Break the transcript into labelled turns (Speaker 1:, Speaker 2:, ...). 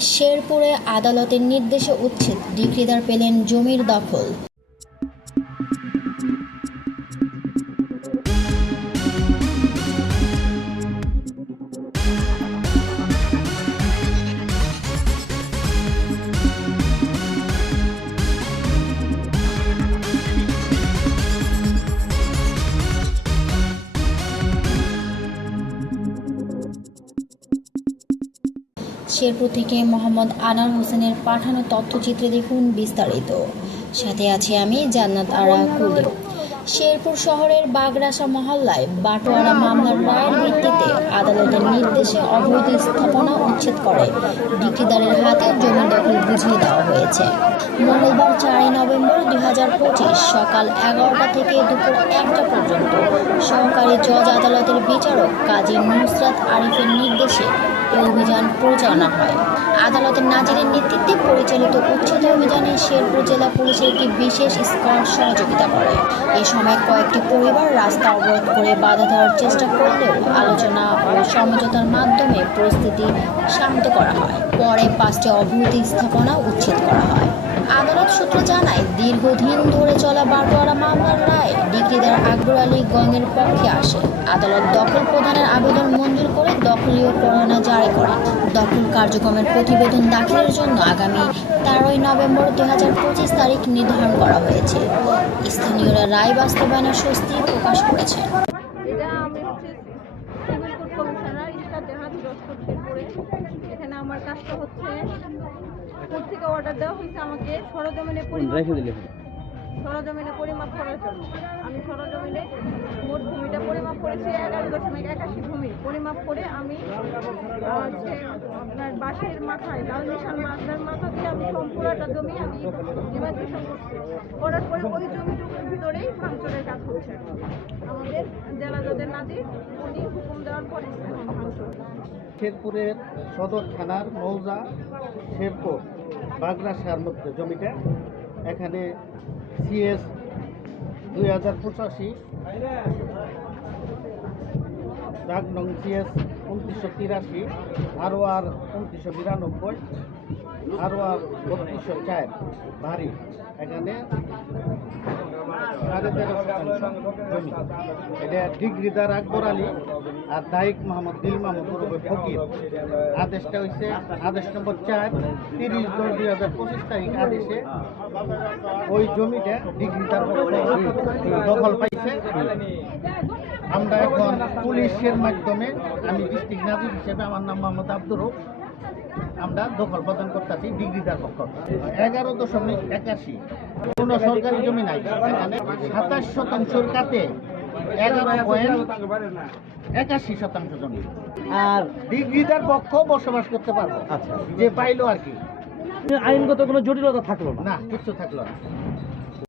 Speaker 1: শেরপুরে আদালতের নির্দেশে উচ্ছেদ। ডিগ্রিদার পেলেন জমির দখল। শেরপুর থেকে মোহাম্মদ আনার হোসেনের পাঠানো তথ্যচিত্রে দেখুন বিস্তারিত। সাথে আছে আমি জান্নাত আরা কুলি। শেরপুর শহরের বাগরাসা মহল্লায় বাটোয়ারা মামলার রায়ের ভিত্তিতে আদালতের নির্দেশে অবৈধ স্থাপনা উচ্ছেদ করে। ডিগ্রিদারের হাতে জমি বুঝিয়ে দেওয়া হয়েছে। মঙ্গলবার চারই নভেম্বর দুই সকাল এগারোটা থেকে দুপুর একটা পর্যন্ত সহকারী জজ আদালতের বিচারক কাজী নুসরাত আরিফের নির্দেশে এই অভিযান পরিচালনা হয়। আদালতের নাজিরের নেতৃত্বে পরিচালিত উচ্ছেদ অভিযানে শেরপুর জেলা পুলিশের একটি বিশেষ স্কোয়াড সহযোগিতা করে। এ সময় কয়েকটি পরিবার রাস্তা অবরোধ করে বাধা দেওয়ার চেষ্টা করলেও আলোচনা ও সমঝোতার মাধ্যমে পরিস্থিতি শান্ত করা হয়। পরে পাঁচটি অবৈধ স্থাপনা উচ্ছেদ করা হয়। আদালত সূত্র জানায়, দীর্ঘদিন ধরে চলা বাটোয়ারা মামলার রায় ডিগ্রিদার আকবর আলী গঙ্গের পক্ষে আসে। আদালত দখল প্রদানের আবেদন মঞ্জুর করে দখলীয় পরোয়ানা জারি করে। দখল কার্যক্রমের প্রতিবেদন দাখিলের জন্য আগামী তেরোই নভেম্বর দু হাজার পঁচিশ তারিখ নির্ধারণ করা হয়েছে। স্থানীয়রা রায় বাস্তবায়নে স্বস্তি প্রকাশ করেছে।
Speaker 2: আমার কাজটা হচ্ছে অর্ডার দেওয়া হয়েছে আমাকে সরজমিনে পরিমাপ সরজমিনে পরিমাপ করার জন্য। আমি সরজমিনে মোট ভূমিটা পরিমাপ করেছি এগারো দশমিক একাশি ভূমি। পরিমাপ করে আমি আপনার বাঁশের মাথায় লাল নিশান মাথার মাথা দিয়ে আমি সম্পূর্ণটা জমি আমি ডিমার্কেশন করছি করার পরে ওই জমিটুকুর ভিতরেই ভাঙচুরের কাজ হচ্ছে। আমাদের জেলা জজের নাজির উনি হুকুম দেওয়ার পরে ভাঙচুর।
Speaker 3: শেরপুরের সদর থানার মৌজা শেরপুর। বাগরাসার মধ্যে জমিটা। এখানে সিএস দুই হাজার পঁচাশি ডাক নং সিএস উনত্রিশশো তিরাশি আরও আর উনত্রিশশো বিরানব্বই আরও আর বত্রিশশো ভারী, এখানে সাড়ে তেরো ডিগ্রিদার আকবর আলী আর দায়িক মোহাম্মদ দিল মাহমুদ ফকির। আদেশটা হচ্ছে আদেশ নম্বর চার, তিরিশ দশ দুই হাজার পঁচিশ তারিখ আদেশে ওই জমিটা ডিগ্রিদার দখল পাইছে। আমরা এখন পুলিশের মাধ্যমে আমি ডিস্ট্রিক্ট নাজির হিসেবে আমার নাম মোহাম্মদ আব্দুর আমরা দখল প্রদান করতেছি ডিগ্রিদার পক্ষ। এগারো দশমিক একাশি। কোনো সরকারি জমি নাই। এখানে সাতাশ শতাংশের কাতে এগারো পয়েন্ট একাশি শতাংশ জমি। আর ডিগ্রিদার পক্ষ বসবাস করতে পারব।
Speaker 4: আচ্ছা।
Speaker 3: যে পাইলো আর কি।
Speaker 4: আইনগত কোনো জটিলতা থাকল না?
Speaker 3: কিছু কিচ্ছু থাকল না।